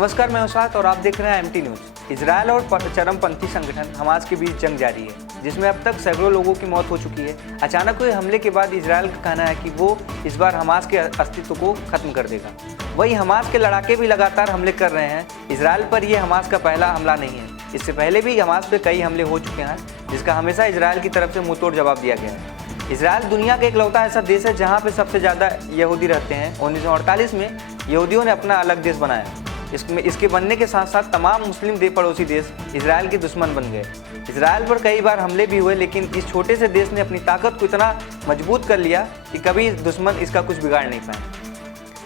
नमस्कार, मैं उसात और आप देख रहे हैं एमटी न्यूज़। इजरायल और चरमपंथी संगठन हमास के बीच जंग जारी है, जिसमें अब तक सैकड़ों लोगों की मौत हो चुकी है। अचानक हुए हमले के बाद इजरायल का कहना है कि वो इस बार हमास के अस्तित्व को खत्म कर देगा। वहीं हमास के लड़ाके भी लगातार हमले कर रहे हैं। इजरायल पर यह हमास का पहला हमला नहीं है। इससे पहले भी हमास पर कई हमले हो चुके हैं, जिसका हमेशा इजरायल की तरफ से मुंहतोड़ जवाब दिया गया है। इजरायल दुनिया का इकलौता ऐसा देश है जहाँ पे सबसे ज़्यादा यहूदी रहते हैं। 1948 में यहूदियों ने अपना अलग देश बनाया। इसके बनने के साथ साथ तमाम मुस्लिम पड़ोसी देश इजरायल के दुश्मन बन गए। इजरायल पर कई बार हमले भी हुए, लेकिन इस छोटे से देश ने अपनी ताकत को इतना मजबूत कर लिया कि कभी दुश्मन इसका कुछ बिगाड़ नहीं पाए।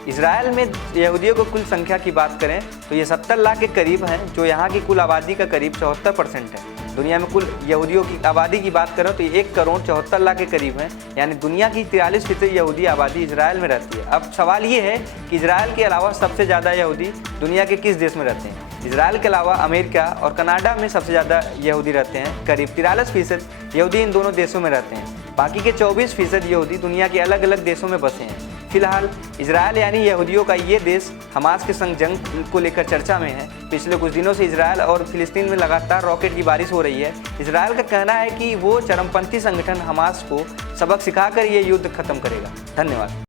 इजरायल में यहूदियों की कुल संख्या की बात करें तो ये 70 लाख के करीब हैं, जो यहाँ की कुल आबादी का करीब 74% है। दुनिया में कुल यहूदियों की आबादी की बात करें तो ये 1,74,00,000 के करीब है, यानी दुनिया की 43% यहूदी आबादी इजरायल में रहती है। अब सवाल ये है कि इजरायल के अलावा सबसे ज़्यादा यहूदी दुनिया के किस देश में रहते हैं। इजरायल के अलावा अमेरिका और कनाडा में सबसे ज़्यादा यहूदी रहते हैं। करीब 43% यहूदी इन दोनों देशों में रहते हैं। बाकी के 24% यहूदी दुनिया के अलग अलग देशों में बसे हैं। फिलहाल इजरायल यानी यहूदियों का ये देश हमास के संग जंग को लेकर चर्चा में है। पिछले कुछ दिनों से इजरायल और फिलिस्तीन में लगातार रॉकेट की बारिश हो रही है। इजरायल का कहना है कि वो चरमपंथी संगठन हमास को सबक सिखाकर ये युद्ध खत्म करेगा। धन्यवाद।